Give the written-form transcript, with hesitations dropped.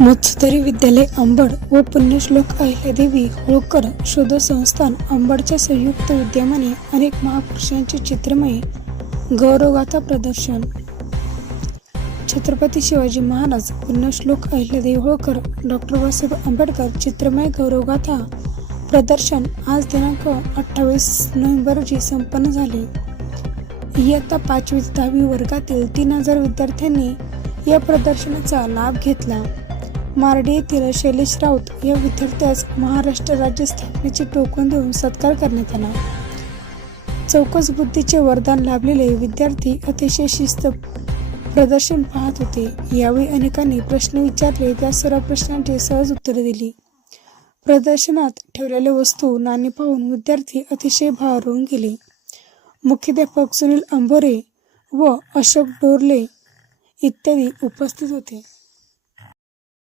मत्स्यतरी विद्यालय अंबड व पुण्यश्लोक अहिल्यादेवी होळकर शोध संस्थान अंबडच्या संयुक्त विद्यमाने अनेक महापुरुषांचे चित्रमय गौरवगाथा प्रदर्शन. छत्रपती शिवाजी महाराज, पुण्यश्लोक अहिल्यादेवी होळकर, डॉ. बाबासाहेब आंबेडकर चित्रमय गौरवगाथा प्रदर्शन आज दिनांक 28 नोव्हेंबर रोजी संपन्न झाले. इयत्ता 5वी ते 10वी वर्गातील 3000 विद्यार्थ्यांनी या प्रदर्शनाचा लाभ घेतला. मारडी येथील शैलेश राऊत या विद्यार्थ्यास महाराष्ट्र राज्य स्थापनेचे टोकन देऊन सत्कार करण्यात आला. चौकस बुद्धीचे वरदान लाभलेले विद्यार्थी अतिशय शिस्त प्रदर्शन पाहत होते. यावेळी अनेकांनी प्रश्न विचारले, त्या सर्व प्रश्नांची सहज उत्तरे दिली. प्रदर्शनात ठेवलेल्या वस्तू, नाणी पाहून विद्यार्थी अतिशय भारावून गेले. मुख्याध्यापक सुनील अंभोरे व अशोक डोरले इत्यादी उपस्थित होते.